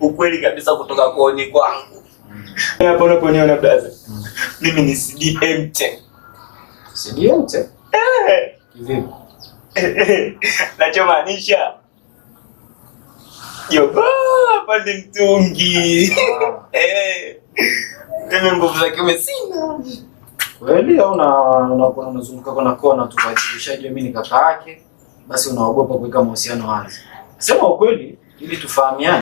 Ukweli kabisa kutoka kooni kwangu. Hapo unaponiona blaza. Mimi ni CDM. CDM? Vipi? Nachomaanisha pande mtungi. Mimi nguvu za kiume sina. Kweli au unakuwa unazunguka kona tu kuhakikishaje mimi ni kaka yake, basi unaogopa kuweka mahusiano wazi. Sema ukweli ili tufahamiane.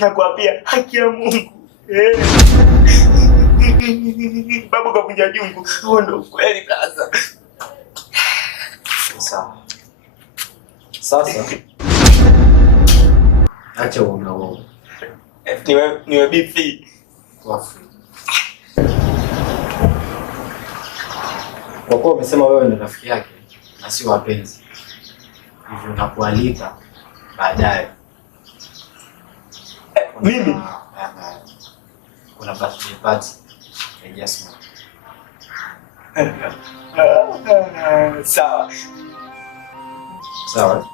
Nakwambia haki ya Mungu. Babu kavunja jungu. Huo ndio kweli blaza. Sawa. Sasa acha uongo. Niwe bifi. Wafu. Kwa kuwa umesema wewe ni rafiki yake na si wapenzi, hivyo nakualika baadaye. Mimi kuna birthday party ya Jasmine. Sawa. Sawa.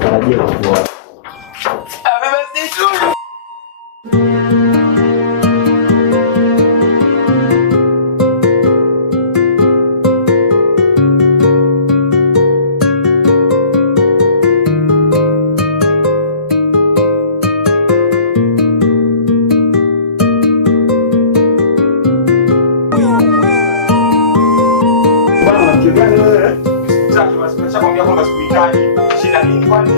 Tarajia kuwa birthday tu. Shida nini kwani?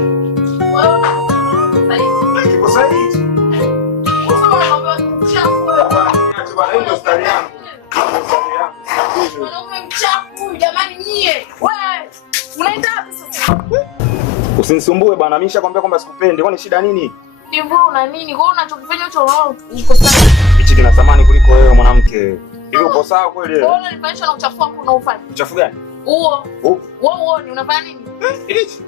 Wewe kiko sahihi. Usinisumbue bwana, mimi nishakwambia kwamba sikupendi. Kwani shida nini? Hivyo una nini? Kwa unachokifanya hicho roho uko sawa. Hichi kina thamani kuliko wewe mwanamke. Hivi uko sawa kweli? Kwa unanifanyisha na uchafu wako unaofanya. Uchafu gani? Wewe ni unafanya nini? Hichi.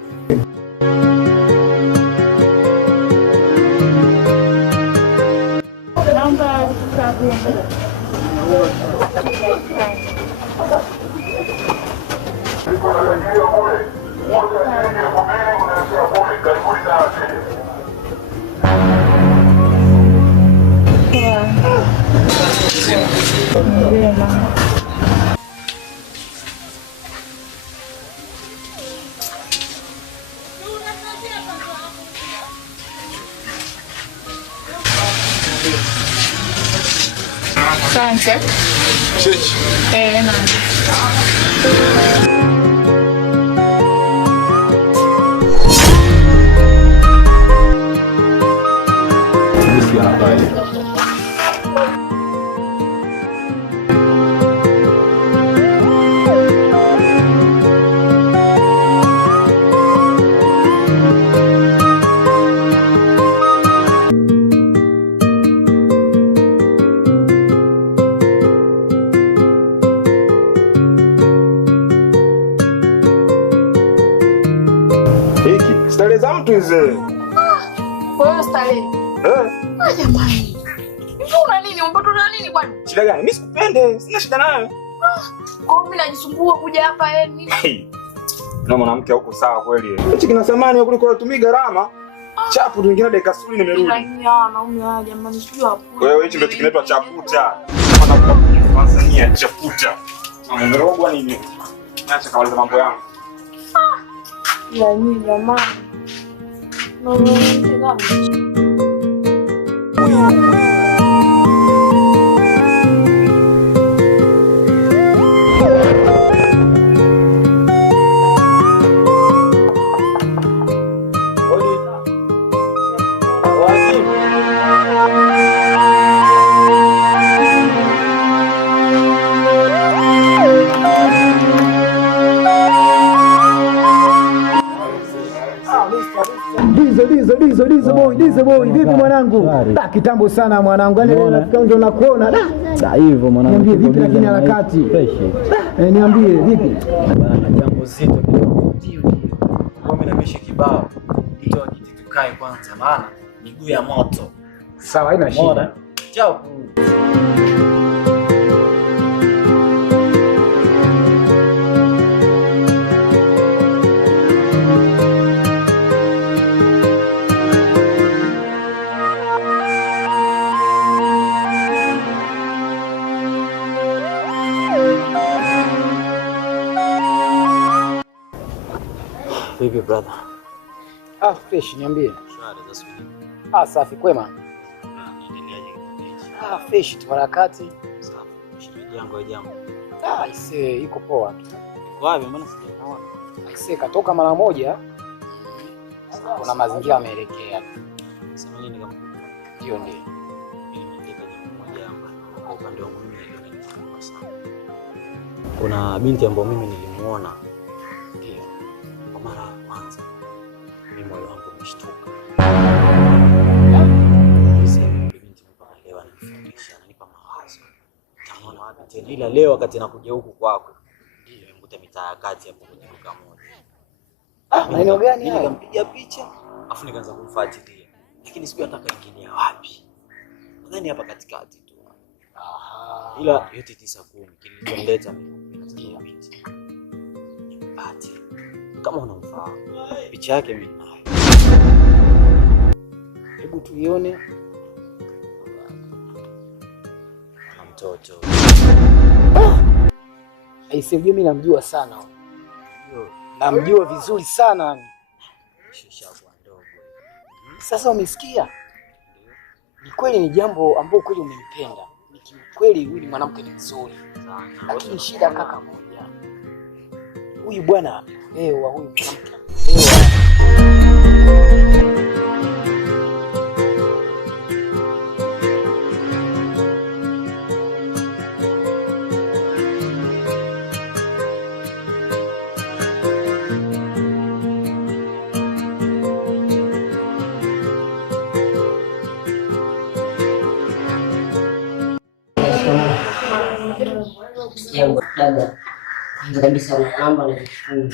Naomba kitabu. Asante. Stare za mtu hizo. Wewe stare. Jamani. Hivi una nini? Umpata na nini bwana? Shida gani? Mimi sikupende. Sina shida nayo. Kwa mimi najisumbua kuja hapa nini? Na mwanamke huko sawa kweli. Hichi kina thamani kuliko kutumia gharama. Chapu tu nyingine dakika 0 nimerudi. Naumia jamani, sio hapo. Wewe hichi ndio kinaitwa chaputa. Tanzania chaputa. Amerogwa nini? Acha kawaida mambo yangu. Ya nini jamani? Dizo boy, vipi mwanangu? Kitambo sana mwanangu. Yaani nafika ndio nakuona. Hivyo mwanangu. Niambie vipi lakini harakati? Niambie vipi? Bana jambo zito kidogo. Ndio. Mimi na mishi kibao. Ndio kiti tukae kwanza maana miguu ya moto. Sawa, haina shida. Ciao. brother. Fresh, niambie. Shwari za siku nyingi. Safi kwema. Naendeleaje kipindi? Fresh tu harakati. Safi. Shiriki yangu ya jambo. Ise iko poa tu. Wapi mbona sijaona? Ise katoka mara moja. Kuna mazingira ameelekea. Sema nini kama? Ndio. Nimeteka jambo moja ambalo kwa upande wangu mimi niliona sana. Kuna binti ambayo mimi nilimuona. Ndio. Kwa mara ya kwanza. Mimi moyo wangu umeshtuka. Tena ila leo wakati nakuja huku kwako nimekuta mitaa ya kati hapo kwenye duka moja. Maeneo gani haya? Nikampiga picha afu nikaanza kumfuatilia. Lakini sijui ataka ingilia wapi. Nadhani hapa katikati tu. Ila yote 9-10 kilichonileta mimi nataka binti. Nimpate. Kama unamfahamu. Picha yake mimi nayo. Hebu tuione. Mtoto. Aise, mimi namjua sana. Namjua vizuri sana. Shisha kwa ndogo. Sasa umesikia? Ni kweli ni jambo ambalo kweli umempenda. Ni kweli huyu ni mwanamke ni mzuri. Lakini shida kaka moja. Huyu bwana ameolewa, huyu mwanamke ameolewa. Dada, kwanza kabisa namba na kushukuru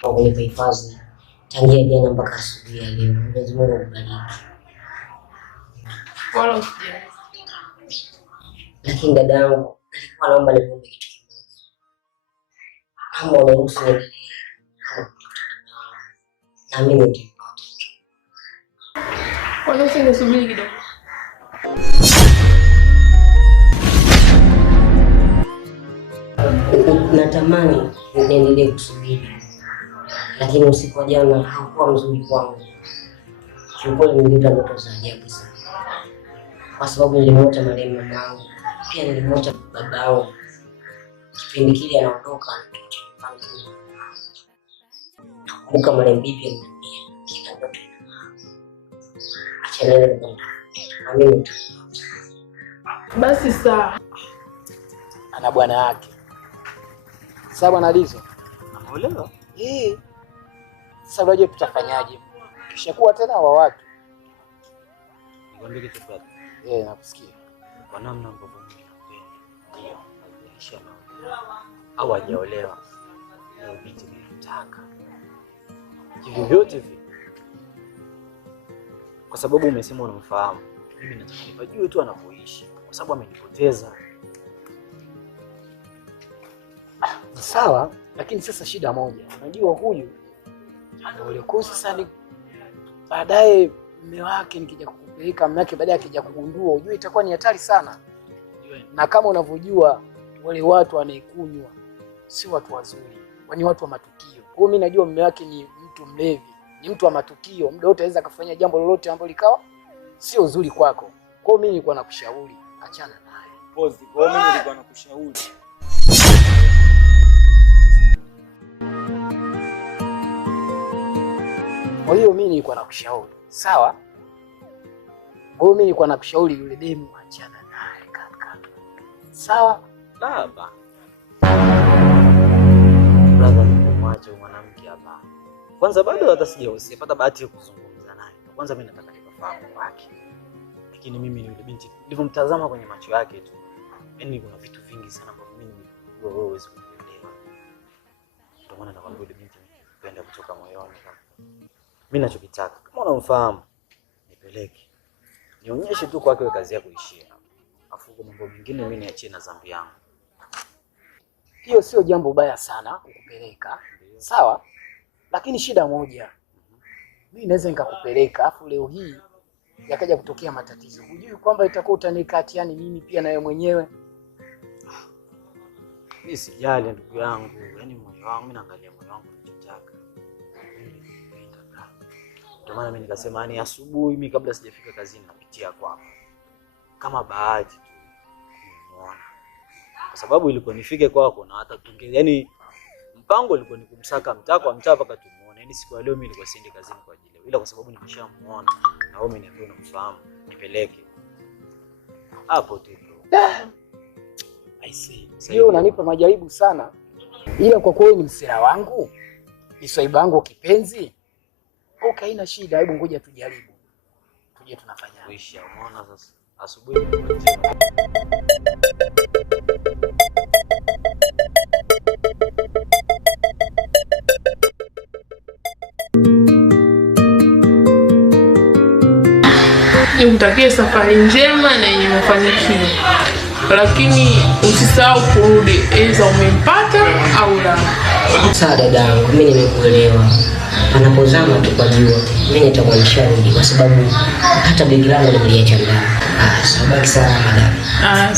kwa kunipa hifadhi tangia jana mpaka asubuhi ya leo. Mwenyezi Mungu akubariki. Wala usijali. Lakini dada yangu, nilikuwa naomba nikuombe kitu kimoja. Kama unaruhusu niendelee na mimi nitapata. Wala usingesubiri kidogo. Natamani niendelee kusubiri, lakini usiku wa jana haukuwa mzuri kwangu. Kiukweli nilipata ndoto za ajabu sana, kwa sababu nilimwota marehemu mamangu, pia nilimwota babangu. Kipindi kile anaondoka nakumbuka marehemu bibi aliniambia kila ndoto acha nene na mimi tu. Basi sawa. Ana bwana yake. Sasa bwana Lizo. Ameolewa? Sasa unajua tutafanyaje? Kishakuwa tena wa watu. Nikwambie kitu fulani. Nakusikia. Kwa namna ambavyo mimi nampenda. Ndio, alisha na au hajaolewa. Leo binti nilitaka. Hivyo vyote hivi. Kwa sababu umesema unamfahamu. Mimi nataka nipajue tu anapoishi kwa sababu amenipoteza. Sawa, lakini sasa shida moja. Unajua huyu anaolewa sasa, baadaye mume wake nikija kukupeleka mume wake baadaye akija kugundua, unajua itakuwa ni hatari sana. Na kama unavyojua wale watu wanaikunywa si watu wazuri, ni watu wa matukio. Kwa hiyo mimi najua mume wake ni mtu mlevi, ni mtu wa matukio. Muda wote anaweza kufanya jambo lolote ambalo likawa sio zuri kwako. Kwa hiyo mimi nilikuwa nakushauri achana naye. Pozi, kwa hiyo mimi nilikuwa nakushauri. Kwa hiyo mimi nilikuwa nakushauri. Sawa? Kwa hiyo mimi nilikuwa nakushauri yule demu achana naye kaka. Sawa? Baba. Brother, nimemwacha mwanamke hapa. Kwanza bado hata sijapata bahati ya kuzungumza naye. Kwanza mimi nataka nifahamu kwake. Lakini mimi ni yule binti nilivyomtazama kwenye macho yake tu. Yaani kuna vitu vingi sana ambavyo mimi wewe huwezi kuelewa. Ndio maana nakwambia yule binti nipenda kutoka moyoni. Mimi nachokitaka kama unamfahamu nipeleke. Nionyeshe tu kwake kazi yako ishia. Afu kwa mambo mengine mimi niachie na dhambi yangu. Hiyo sio jambo baya sana kukupeleka. Sawa? Lakini shida moja. Mimi naweza nikakupeleka afu leo hii yakaja kutokea matatizo. Hujui kwamba itakuwa utanikatiani mimi pia na wewe mwenyewe. Mimi sijali ndugu yangu. Yaani moyo wangu mimi naangalia moyo wangu ninachotaka. Ndio maana mimi nikasema yani asubuhi mimi kabla sijafika kazini napitia kwako. Kama bahati tu kumuona. Kwa sababu ilikuwa nifike kwako na hata yani mpango ulikuwa ni kumsaka mtaa kwa mtaa mpaka tumuone. Yaani siku ya leo mimi nilikuwa siendi kazini kwa ajili ila kwa sababu nimeshamuona na wewe umeniambia unamfahamu, nipeleke. Hapo tu bro. I see. Sio unanipa majaribu sana. Ila kwa kweli ni msela wangu. Ni swaiba wangu kipenzi. Okay, haina shida. Hebu ngoja tujaribu. Tuje tunafanya. Kuisha umeona sasa. Asubuhi Nikutakie safari njema na yenye mafanikio. Lakini usisahau kurudi aidha umempata au la. Sawa dadangu, mimi nimekuelewa. Anapozama tu kwa jua, mimi nitakuwa nisharudi kwa sababu hata begi langu nimeliacha ndani. Sawa, baki salama dada.